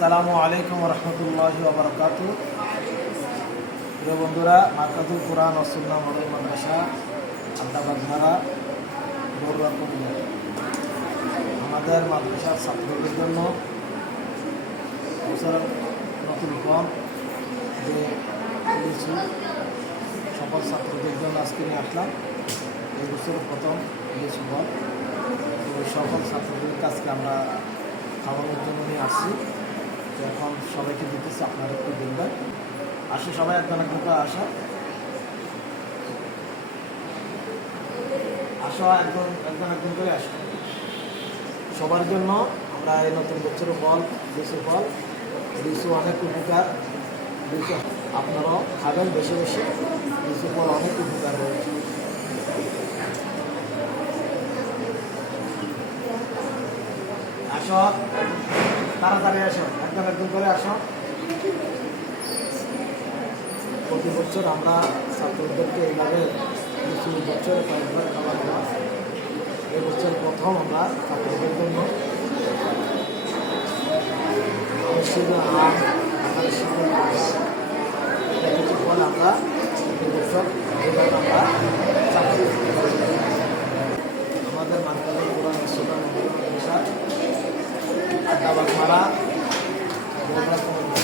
আসসালামু আলাইকুম রহমতুল্লাহ বারকাত। প্রিয় বন্ধুরা, মাকাতুল কোরআন অসুল্লাহ মডেল মাদ্রাসা আহমদাবাদ ধারা বড়ুয়া আমাদের মাদ্রাসার ছাত্রদের জন্য নতুন ফর্ম যে লিচু সকল ছাত্রদের জন্য আজকে নিয়ে আসলাম। এই বছরের প্রথম ফল তো সকল ছাত্রদের কাছকে আমরা খাওয়ানোর জন্য নিয়ে আসছি। এখন সবাইকে দিতেছি আপনারা একটু দেখবেন। আসে সবাই একজন একজন করে আসা আসো একজন একজন একজন করে আসো। সবার জন্য আমরা এই নতুন বছরের ফল লিচু ফল লিচু অনেক উপকার লিচু আপনারাও খাবেন বেশি বেশি। লিচু ফল অনেক উপকার রয়েছে আসো। তাড়াতাড়ি আসো, একদম একদম করে আসো। প্রতি বছর আমরা ছাত্রদেরকে এইভাবে কিছু বছরে কয়েকবার খাবার দেওয়া এই বছর প্রথম আমরা ছাত্রদের জন্য আমরা প্রতি বছর আমরা ছাত্রদেরকে কমিটি।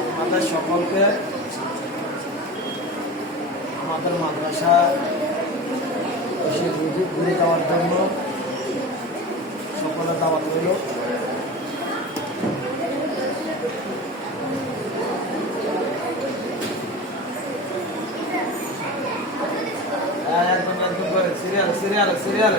আপনাদের সকলকে আমাদের মাদ্রাসা এসে ঘুরে যাওয়ার জন্য সকলে দাওয়াত রইল సిరియాల సిరియాల.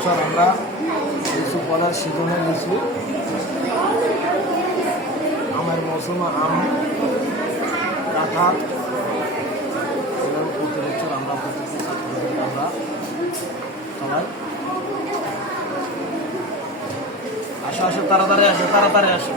বছর আমরা লিচু ফলের সিজনে লিচু আমের মৌসুমে আম, কাঁঠাল, এগুলো প্রতি বছর আমরা আমরা সবাই। আসো আসো, তাড়াতাড়ি আসো তাড়াতাড়ি আসো।